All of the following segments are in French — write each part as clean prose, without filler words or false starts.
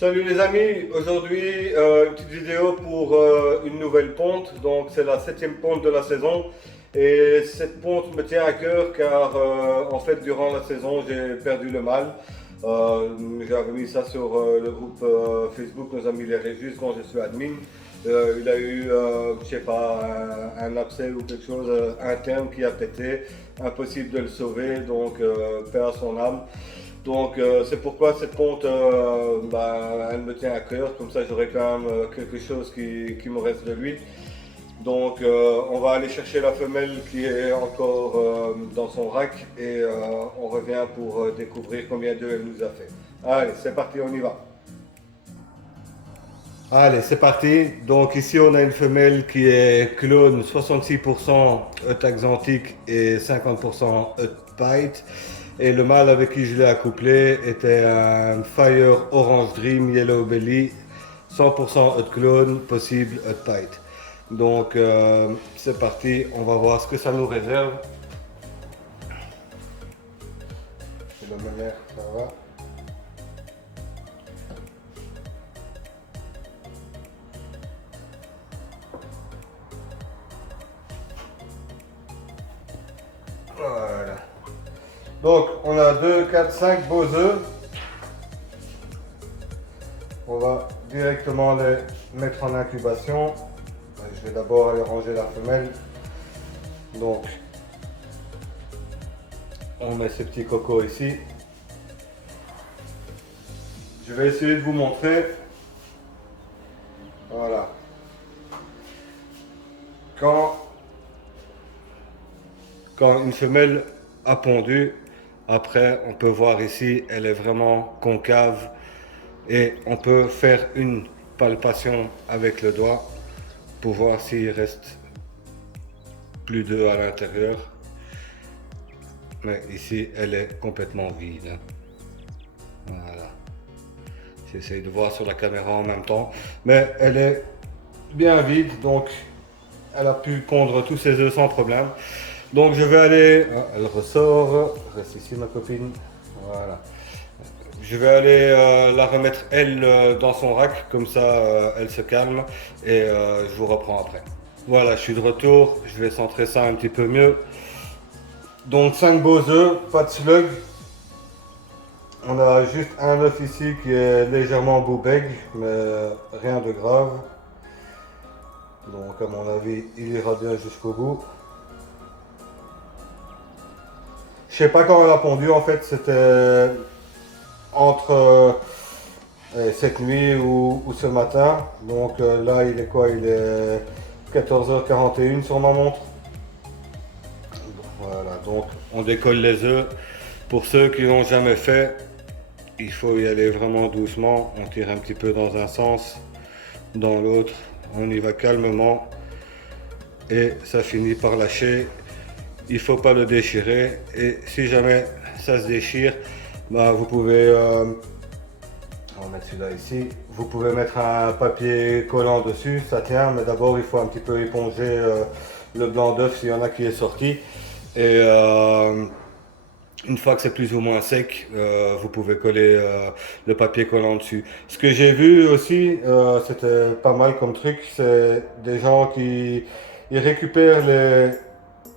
Salut les amis, aujourd'hui une petite vidéo pour une nouvelle ponte. Donc c'est la 7e ponte de la saison et cette ponte me tient à cœur car en fait durant la saison j'ai perdu le mâle. J'avais mis ça sur le groupe Facebook Nos Amis les Régis dont je suis admin. Il a eu, je sais pas, un abcès ou quelque chose interne qui a pété, impossible de le sauver, donc paix à son âme. Donc c'est pourquoi cette ponte, elle me tient à cœur, comme ça j'aurai quand même quelque chose qui me reste de lui. Donc on va aller chercher la femelle qui est encore dans son rack et on revient pour découvrir combien d'œufs elle nous a fait. Allez, c'est parti, on y va. Allez, c'est parti. Donc ici on a une femelle qui est clone 66% œuf axanthique et 50% œuf pite. Et le mâle avec qui je l'ai accouplé était un Fire Orange Dream Yellow Belly, 100% œuf clone, possible œuf pite. Donc c'est parti, on va voir ce que ça nous réserve. C'est la manière, ça va. Voilà. Donc on a 2, 4, 5 beaux œufs. On va directement les mettre en incubation. Je vais d'abord aller ranger la femelle. Donc on met ces petits cocos ici. Je vais essayer de vous montrer. Voilà. Quand une femelle a pondu, après on peut voir ici, elle est vraiment concave et on peut faire une palpation avec le doigt pour voir s'il reste plus d'œufs à l'intérieur. Mais ici, elle est complètement vide. Voilà. J'essaye de voir sur la caméra en même temps. Mais elle est bien vide, donc elle a pu pondre tous ses œufs sans problème. Donc je vais aller... Ah, elle ressort. Reste ici ma copine. Voilà. Je vais aller la remettre elle dans son rack, comme ça elle se calme et je vous reprends après. Voilà, je suis de retour, je vais centrer ça un petit peu mieux. Donc 5 beaux œufs, pas de slug. On a juste un œuf ici qui est légèrement boubeg, mais rien de grave. Donc à mon avis, il ira bien jusqu'au bout. Je sais pas quand on a pondu, en fait c'était entre cette nuit ou ce matin. Donc là il est quoi? Il est 14h41 sur ma montre. Voilà, donc on décolle les œufs. Pour ceux qui n'ont jamais fait, il faut y aller vraiment doucement. On tire un petit peu dans un sens, dans l'autre. On y va calmement et ça finit par lâcher. Il ne faut pas le déchirer et si jamais ça se déchire, bah, vous pouvez, on va mettre celui-là ici, vous pouvez mettre un papier collant dessus, ça tient, mais d'abord il faut un petit peu éponger le blanc d'œuf s'il y en a qui est sorti. Et une fois que c'est plus ou moins sec, vous pouvez coller le papier collant dessus. Ce que j'ai vu aussi, c'était pas mal comme truc, c'est des gens qui ils récupèrent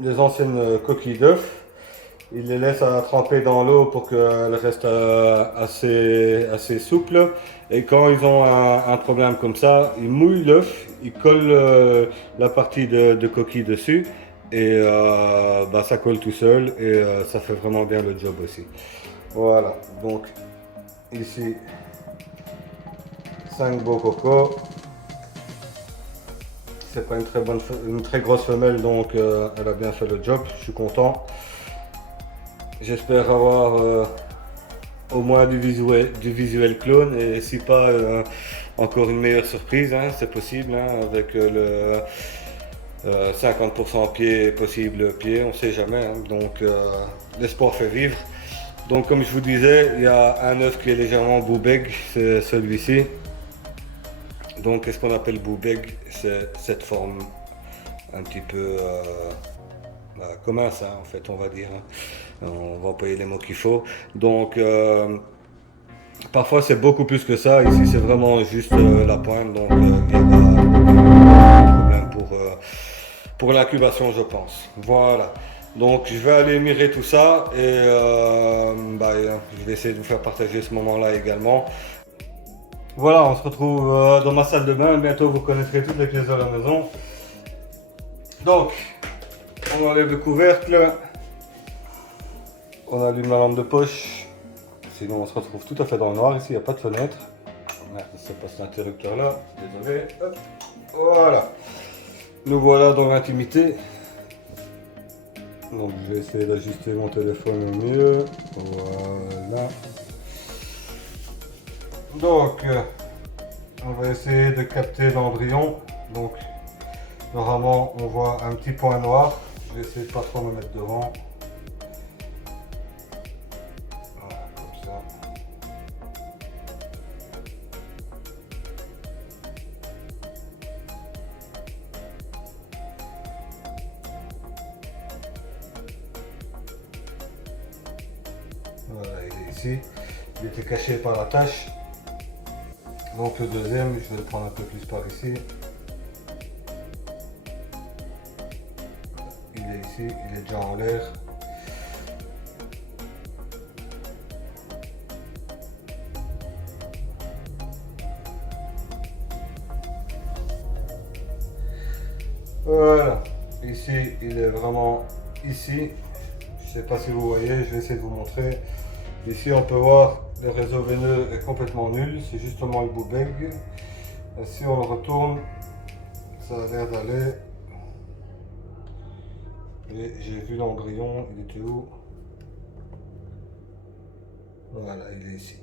les anciennes coquilles d'œufs, ils les laissent à tremper dans l'eau pour qu'elles restent assez souples. Et quand ils ont un problème comme ça, ils mouillent l'œuf, ils collent la partie de coquille dessus et bah, ça colle tout seul et ça fait vraiment bien le job aussi. Voilà, donc ici 5 beaux cocos. C'est pas une très grosse femelle, donc elle a bien fait le job, je suis content. J'espère avoir au moins du visuel clone et si pas encore une meilleure surprise, hein, c'est possible hein, avec le 50% pied possible pied, on sait jamais, hein, donc l'espoir fait vivre. Donc comme je vous disais, il y a un œuf qui est légèrement boubeg, c'est celui-ci. Donc qu'est-ce qu'on appelle boubeg? C'est cette forme un petit peu comme un sein en fait, on va dire. Hein. On va employer les mots qu'il faut. Donc Parfois c'est beaucoup plus que ça, ici c'est vraiment juste la pointe, donc il n'y a pas de problème pour l'incubation je pense. Voilà, donc je vais aller mirer tout ça et je vais essayer de vous faire partager ce moment-là également. Voilà, on se retrouve dans ma salle de bain, bientôt vous connaîtrez toutes les pièces de la maison. Donc, on enlève le couvercle, on allume la lampe de poche, sinon on se retrouve tout à fait dans le noir, ici il n'y a pas de fenêtre. Merde, ça passe l'interrupteur là, désolé. Hop. Voilà, nous voilà dans l'intimité. Donc je vais essayer d'ajuster mon téléphone au mieux, voilà. Donc, on va essayer de capter l'embryon. Donc, normalement, on voit un petit point noir. Je vais essayer de pas trop me mettre devant. Voilà, comme ça. Voilà, il est ici. Il était caché par la tache. Donc le deuxième, je vais le prendre un peu plus par ici. Il est ici, il est déjà en l'air. Voilà, ici il est vraiment ici. Je ne sais pas si vous voyez, je vais essayer de vous montrer. Ici on peut voir le réseau veineux est complètement nul, c'est justement le bout bègue. Et si on le retourne, ça a l'air d'aller. Et j'ai vu l'embryon, il était où? Voilà, il est ici.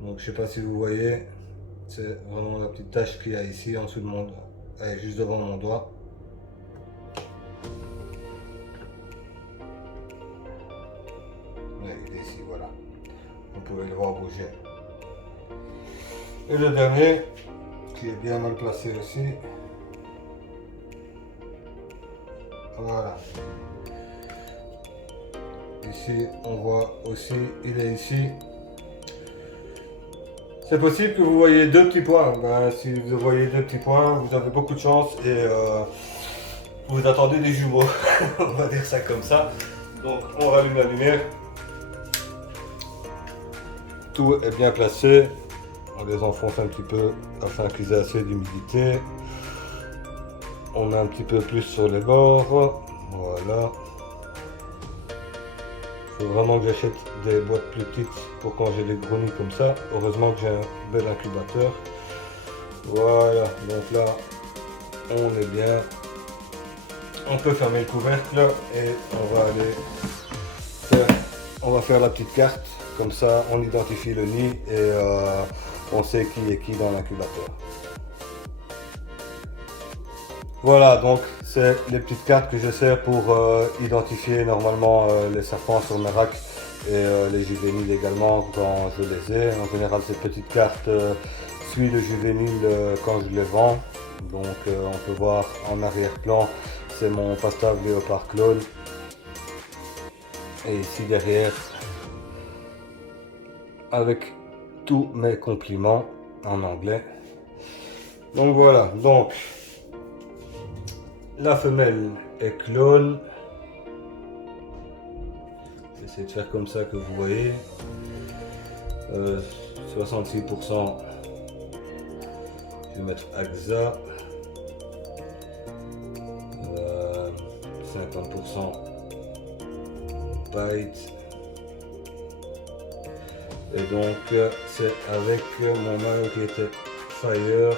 Donc je sais pas si vous voyez, c'est vraiment la petite tache qu'il y a ici en dessous de mon doigt. Elle est juste devant mon doigt. Ouais, il est ici, voilà. Vous pouvez le voir bouger. Et le dernier, qui est bien mal placé aussi. Voilà. Ici, on voit aussi, il est ici. C'est possible que vous voyez deux petits points. Ben, si vous voyez deux petits points, vous avez beaucoup de chance et vous attendez des jumeaux. On va dire ça comme ça. Donc, on rallume la lumière. Tout est bien placé. On les enfonce un petit peu afin qu'ils aient assez d'humidité. On met un petit peu plus sur les bords. Voilà. Il faut vraiment que j'achète des boîtes plus petites pour quand j'ai des gros nids comme ça. Heureusement que j'ai un bel incubateur. Voilà, donc là, on est bien. On peut fermer le couvercle et on va faire la petite carte. Comme ça, on identifie le nid et on sait qui est qui dans l'incubateur. Voilà, donc c'est les petites cartes que je sers pour identifier normalement les serpents sur mes racks et les juvéniles également quand je les ai. En général, cette petite carte suit le juvénile quand je les vends. Donc on peut voir en arrière-plan, c'est mon Pastave Léopard Clone. Et ici derrière, avec tous mes compliments en anglais. Donc voilà, donc la femelle est clone. J'essaie de faire comme ça que vous voyez. 66%. Je vais mettre AXA. 50% Bite. Et donc c'est avec mon mâle qui était Fire.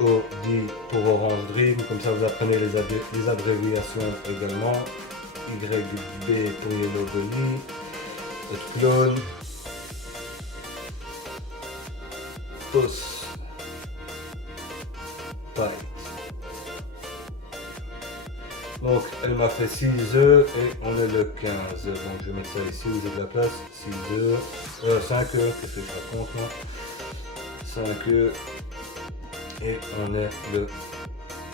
OD pour Orange Dream, comme ça vous apprenez les abréviations également. YB pour Yellow Belly, Clone, TOS, Bite. Donc elle m'a fait 6 œufs et on est le 15. Donc je vais mettre ça ici où j'ai de la place. 6 œufs, 5 œufs, qu'est-ce que je raconte moi? 5 œufs. Et on est le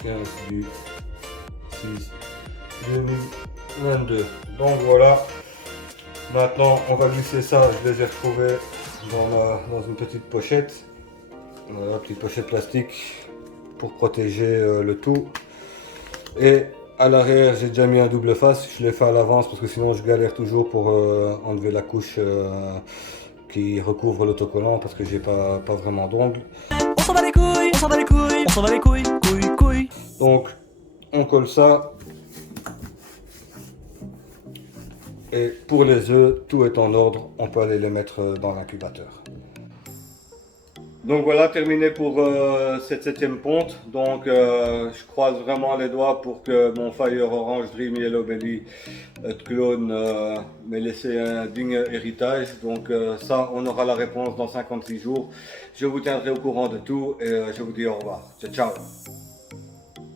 15 du 6 2022. Donc voilà, Maintenant, on va glisser ça. Je les ai retrouvés dans une petite pochette. Voilà, petite pochette plastique pour protéger le tout. Et à l'arrière, j'ai déjà mis un double face. Je l'ai fait à l'avance parce que sinon je galère toujours pour enlever la couche qui recouvre l'autocollant parce que j'ai pas vraiment d'ongles. On s'en bat les couilles, on s'en bat les couilles, on s'en bat les couilles, couilles, couilles. Donc on colle ça. Et pour les œufs, tout est en ordre. On peut aller les mettre dans l'incubateur. Donc voilà, terminé pour cette 7e ponte. Donc je croise vraiment les doigts pour que mon Fire Orange Dream Yellow Belly clone m'ait laissé un digne héritage. Donc ça, on aura la réponse dans 56 jours. Je vous tiendrai au courant de tout et je vous dis au revoir. Ciao, ciao.